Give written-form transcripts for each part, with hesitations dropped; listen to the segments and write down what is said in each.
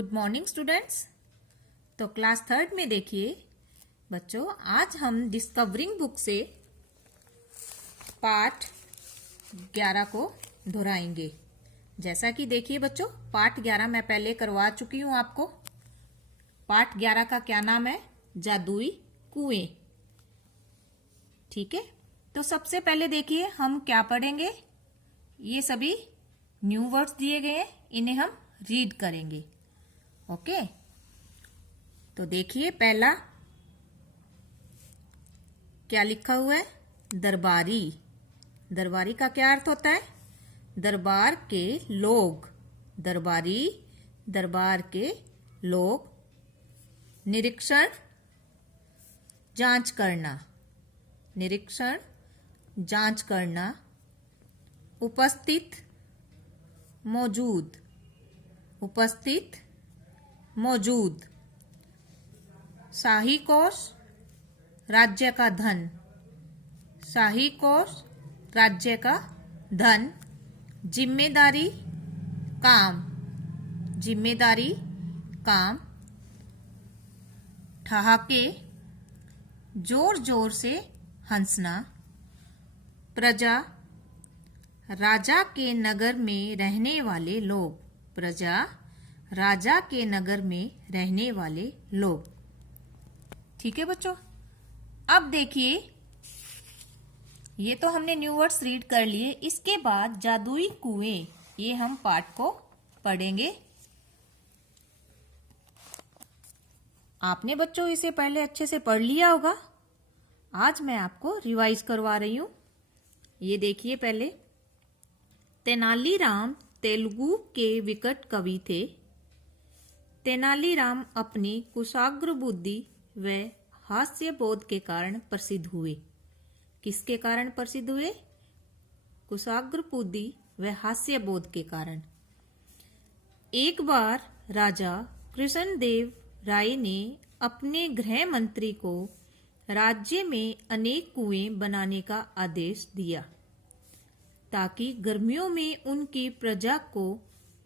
Good morning students. तो class third में देखिए बच्चों, आज हम डिस्कवरिंग बुक से पाठ 11 को दोहराएंगे। जैसा कि देखिए बच्चों, पाठ 11 मैं पहले करवा चुकी हूं आपको। पाठ 11 का क्या नाम है? जादुई कुएं। ठीक है, तो सबसे पहले देखिए हम क्या पढ़ेंगे। ये सभी न्यू वर्ड्स दिए गए हैं, इन्हें हम रीड करेंगे। ओके, तो देखिए पहला क्या लिखा हुआ है? दरबारी। दरबारी का क्या अर्थ होता है? दरबार के लोग। दरबारी, दरबार के लोग। निरीक्षण, जांच करना। निरीक्षण, जांच करना। उपस्थित, मौजूद। उपस्थित, मौजूद। शाही कोष, राज्य का धन। शाही कोष, राज्य का धन। जिम्मेदारी, काम। जिम्मेदारी, काम। ठहाके, जोर जोर से हंसना। प्रजा, राजा के नगर में रहने वाले लोग। प्रजा, राजा के नगर में रहने वाले लोग। ठीक है बच्चों, अब देखिए ये तो हमने न्यू वर्ड्स रीड कर लिए। इसके बाद जादुई कुएं, ये हम पाठ को पढ़ेंगे। आपने बच्चों इसे पहले अच्छे से पढ़ लिया होगा। आज मैं आपको रिवाइज करवा रही हूं। ये देखिए पहले, तेनालीराम तेलुगु के विकट कवि थे। तेनालीराम अपनी कुशाग्र बुद्धि व हास्य बोध के कारण प्रसिद्ध हुए। किसके कारण प्रसिद्ध हुए? कुशाग्र बुद्धि व हास्य बोध के कारण। एक बार राजा कृष्णदेव राय ने अपने गृह मंत्री को राज्य में अनेक कुएं बनाने का आदेश दिया ताकि गर्मियों में उनकी प्रजा को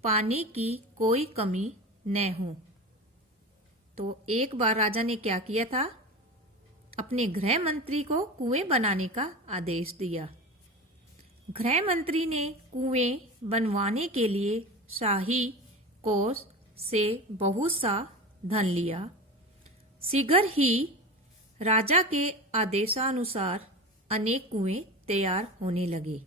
पानी की कोई कमी न हो। तो एक बार राजा ने क्या किया था? अपने गृह मंत्री को कुएं बनाने का आदेश दिया। गृह मंत्री ने कुएं बनवाने के लिए शाही कोष से बहुत सा धन लिया। शीघ्र ही राजा के आदेशानुसार अनेक कुएं तैयार होने लगे।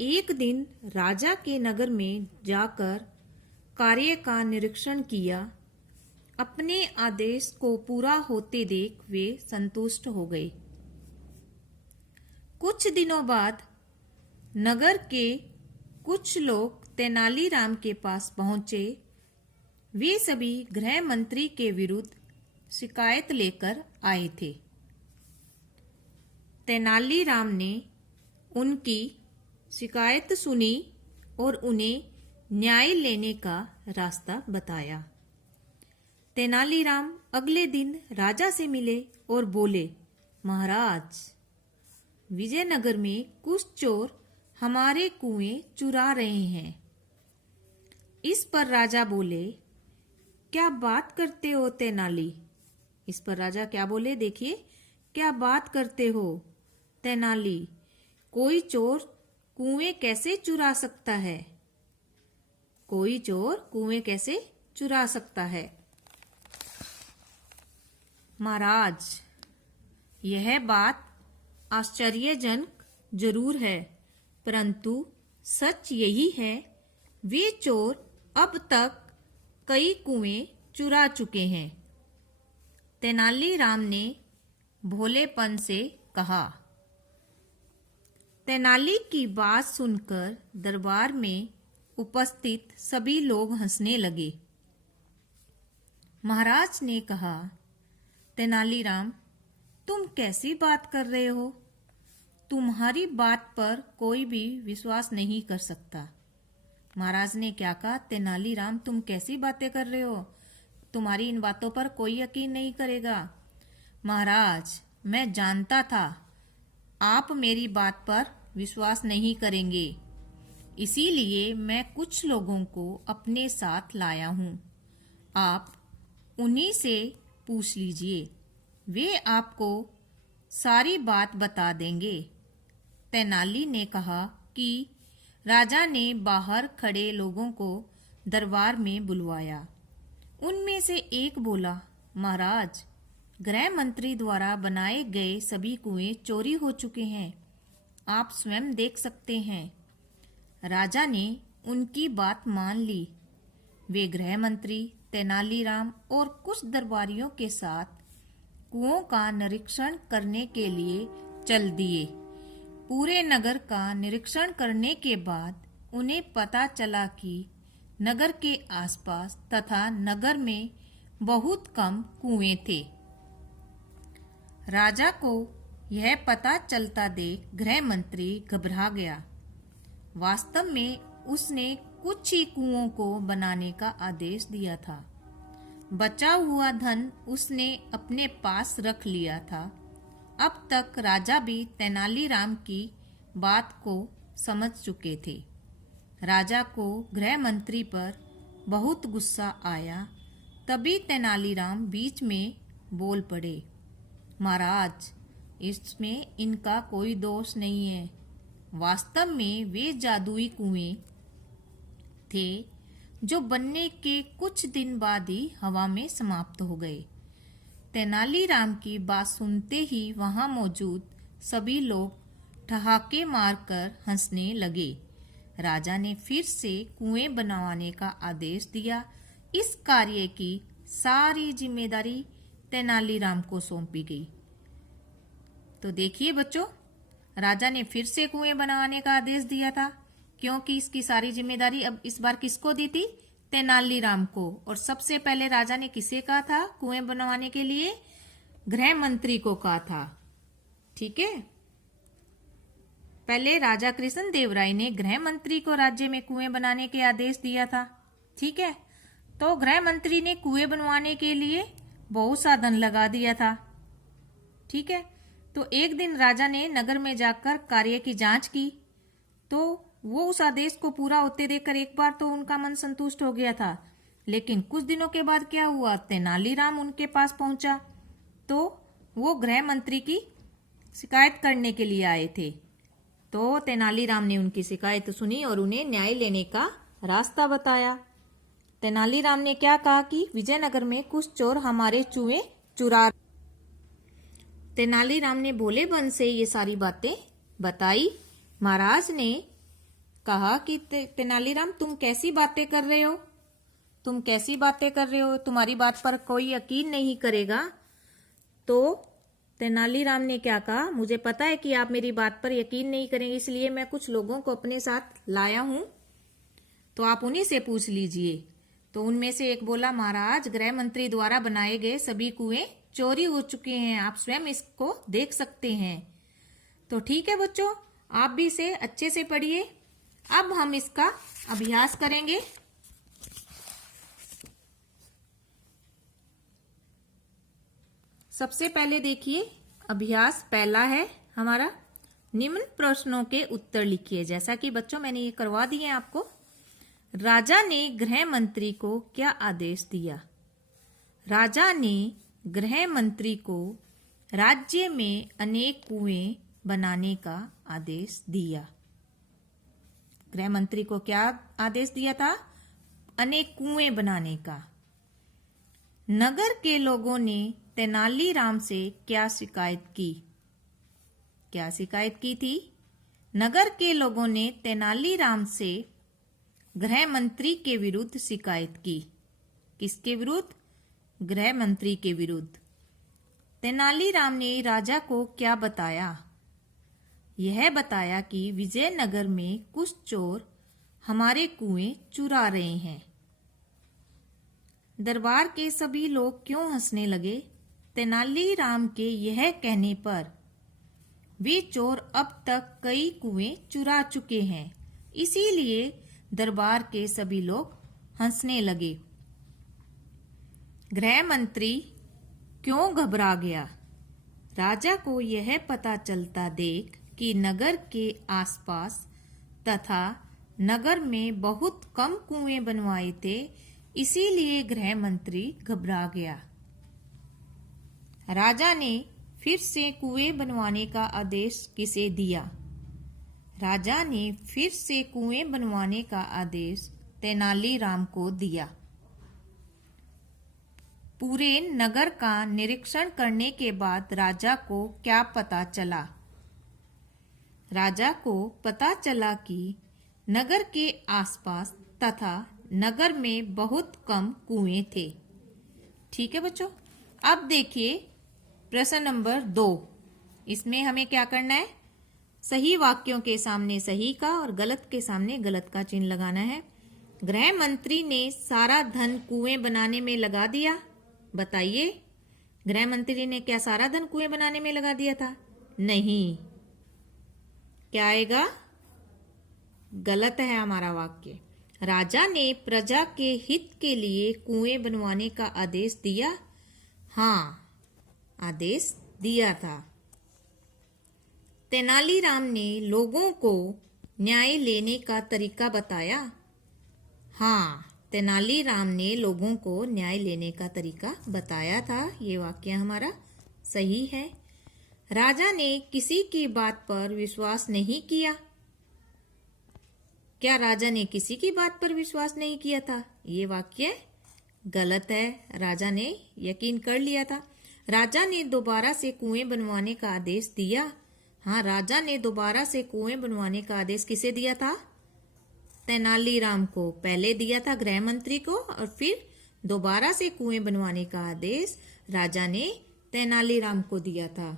एक दिन राजा के नगर में जाकर कार्य का निरीक्षण किया। अपने आदेश को पूरा होते देख वे संतुष्ट हो गए। कुछ दिनों बाद नगर के कुछ लोग तेनालीराम के पास पहुंचे। वे सभी गृह मंत्री के विरुद्ध शिकायत लेकर आए थे। तेनालीराम ने उनकी शिकायत सुनी और उन्हें न्याय लेने का रास्ता बताया। तेनालीराम अगले दिन राजा से मिले और बोले, महाराज, विजयनगर में कुछ चोर हमारे कुएं चुरा रहे हैं। इस पर राजा बोले, क्या बात करते हो तेनाली? इस पर राजा क्या बोले? देखिए, क्या बात करते हो तेनाली? कोई चोर कुएं कैसे चुरा सकता है? कोई चोर कुएं कैसे चुरा सकता है? महाराज, यह बात आश्चर्यजनक जरूर है, परंतु सच यही है, वे चोर अब तक कई कुएं चुरा चुके हैं। तेनालीराम ने भोलेपन से कहा। तेनाली की बात सुनकर दरबार में उपस्थित सभी लोग हंसने लगे। महाराज ने कहा, तेनालीराम, तुम कैसी बात कर रहे हो? तुम्हारी बात पर कोई भी विश्वास नहीं कर सकता। महाराज ने क्या कहा? तेनालीराम, तुम कैसी बातें कर रहे हो? तुम्हारी इन बातों पर कोई यकीन नहीं करेगा। महाराज, मैं जानता था आप मेरी बात पर विश्वास नहीं करेंगे, इसीलिए मैं कुछ लोगों को अपने साथ लाया हूँ। आप उन्हीं से पूछ लीजिए, वे आपको सारी बात बता देंगे। तेनाली ने कहा कि राजा ने बाहर खड़े लोगों को दरबार में बुलवाया। उनमें से एक बोला, महाराज, गृह मंत्री द्वारा बनाए गए सभी कुएं चोरी हो चुके हैं, आप स्वयं देख सकते हैं। राजा ने उनकी बात मान ली। वे गृह मंत्री तेनालीराम और कुछ दरबारियों के साथ कुओं का निरीक्षण करने के लिए चल दिए। पूरे नगर का निरीक्षण करने के बाद उन्हें पता चला कि नगर के आसपास तथा नगर में बहुत कम कुएं थे। राजा को यह पता चलता देख गृह मंत्री घबरा गया। वास्तव में उसने कुछ ही कुओं को बनाने का आदेश दिया था। बचा हुआ धन उसने अपने पास रख लिया था। अब तक राजा भी तेनालीराम की बात को समझ चुके थे। राजा को गृह मंत्री पर बहुत गुस्सा आया। तभी तेनालीराम बीच में बोल पड़े, महाराज, इसमें इनका कोई दोष नहीं है। वास्तव में वे जादुई कुएं थे जो बनने के कुछ दिन बाद ही हवा में समाप्त हो गए। तेनालीराम की बात सुनते ही वहां मौजूद सभी लोग ठहाके मारकर हंसने लगे। राजा ने फिर से कुएं बनवाने का आदेश दिया। इस कार्य की सारी जिम्मेदारी तेनालीराम को सौंपी गई। तो देखिए बच्चों, राजा ने फिर से कुएं बनवाने का आदेश दिया था, क्योंकि इसकी सारी जिम्मेदारी अब इस बार किसको दी थी? तेनालीराम को। और सबसे पहले राजा ने किसे कहा था कुएं बनवाने के लिए? गृह मंत्री को कहा था। ठीक है, पहले राजा कृष्ण देव राय ने गृह मंत्री को राज्य में कुएं बनाने के आदेश दिया था। ठीक है, तो गृह मंत्री ने कुएं बनवाने के लिए बहुत सा धन लगा दिया था। ठीक है, तो एक दिन राजा ने नगर में जाकर कार्य की जांच की, तो वो उस आदेश को पूरा होते देखकर एक बार तो उनका मन संतुष्ट हो गया था। लेकिन कुछ दिनों के बाद क्या हुआ? तेनालीराम उनके पास पहुंचा, तो वो गृह मंत्री की शिकायत करने के लिए आए थे। तो तेनालीराम ने उनकी शिकायत सुनी और उन्हें न्याय लेने का रास्ता बताया। तेनालीराम ने क्या कहा कि विजयनगर में कुछ चोर हमारे चूहे चुरा। तेनालीराम ने भोले बन से ये सारी बातें बताई। महाराज ने कहा कि तेनालीराम, तुम कैसी बातें कर रहे हो? तुम कैसी बातें कर रहे हो? तुम्हारी बात पर कोई यकीन नहीं करेगा। तो तेनालीराम ने क्या कहा, मुझे पता है कि आप मेरी बात पर यकीन नहीं करेंगे, इसलिए मैं कुछ लोगों को अपने साथ लाया हूं, तो आप उन्हीं से पूछ लीजिए। तो उनमें से एक बोला, महाराज, गृह मंत्री द्वारा बनाए गए सभी कुएं चोरी हो चुके हैं, आप स्वयं इसको देख सकते हैं। तो ठीक है बच्चों, आप भी इसे अच्छे से पढ़िए। अब हम इसका अभ्यास करेंगे। सबसे पहले देखिए, अभ्यास पहला है हमारा, निम्न प्रश्नों के उत्तर लिखिए। जैसा कि बच्चों मैंने ये करवा दिए आपको। राजा ने गृह मंत्री को क्या आदेश दिया? राजा ने गृह मंत्री को राज्य में अनेक कुएं बनाने का आदेश दिया। गृह मंत्री को क्या आदेश दिया था? अनेक कुएं बनाने का। नगर के लोगों ने तेनालीराम से क्या शिकायत की? क्या शिकायत की थी? नगर के लोगों ने तेनालीराम से गृह मंत्री के विरुद्ध शिकायत की। किसके विरुद्ध? गृह मंत्री के विरुद्ध। तेनालीराम ने राजा को क्या बताया? यह बताया कि विजयनगर में कुछ चोर हमारे कुएं चुरा रहे हैं। दरबार के सभी लोग क्यों हंसने लगे? तेनालीराम के यह कहने पर। वे चोर अब तक कई कुएं चुरा चुके हैं, इसीलिए दरबार के सभी लोग हंसने लगे। गृह मंत्री क्यों घबरा गया? राजा को यह पता चलता देख कि नगर के आसपास तथा नगर में बहुत कम कुएं बनवाए थे, इसीलिए गृह मंत्री घबरा गया। राजा ने फिर से कुएं बनवाने का आदेश किसे दिया? राजा ने फिर से कुएं बनवाने का आदेश तेनालीराम को दिया। पूरे नगर का निरीक्षण करने के बाद राजा को क्या पता चला? राजा को पता चला कि नगर के आसपास तथा नगर में बहुत कम कुएं थे। ठीक है बच्चों, अब देखिए प्रश्न नंबर 2। इसमें हमें क्या करना है? सही वाक्यों के सामने सही का और गलत के सामने गलत का चिन्ह लगाना है। गृह मंत्री ने सारा धन कुएं बनाने में लगा दिया। बताइए, गृह मंत्री ने क्या सारा धन कुएं बनाने में लगा दिया था? नहीं। क्या आएगा? गलत है हमारा वाक्य। राजा ने प्रजा के हित के लिए कुएं बनवाने का आदेश दिया। हाँ, आदेश दिया था। तेनालीराम ने लोगों को न्याय लेने का तरीका बताया। हाँ, तेनालीराम ने लोगों को न्याय लेने का तरीका बताया था। ये वाक्य हमारा सही है। राजा ने किसी की बात पर विश्वास नहीं किया। क्या राजा ने किसी की बात पर विश्वास नहीं किया था? ये वाक्य गलत है। राजा ने यकीन कर लिया था। राजा ने दोबारा से कुएं बनवाने का आदेश दिया। हाँ, राजा ने दोबारा से कुएं बनवाने का आदेश किसे दिया था? तेनालीराम को। पहले दिया था गृह मंत्री को और फिर दोबारा से कुएं बनवाने का आदेश राजा ने तेनालीराम को दिया था।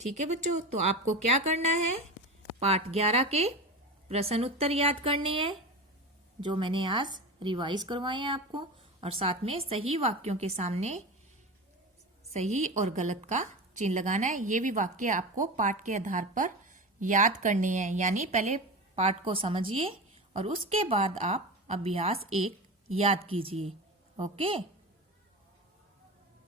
ठीक है बच्चों, तो आपको क्या करना है? पाठ 11 के प्रश्न उत्तर याद करने हैं जो मैंने आज रिवाइज करवाए हैं आपको, और साथ में सही वाक्यों के सामने सही और गलत का चिन्ह लगाना है। ये भी वाक्य आपको पाठ के आधार पर याद करने हैं, यानी पहले पाठ को समझिए और उसके बाद आप अभ्यास 1 याद कीजिए। ओके।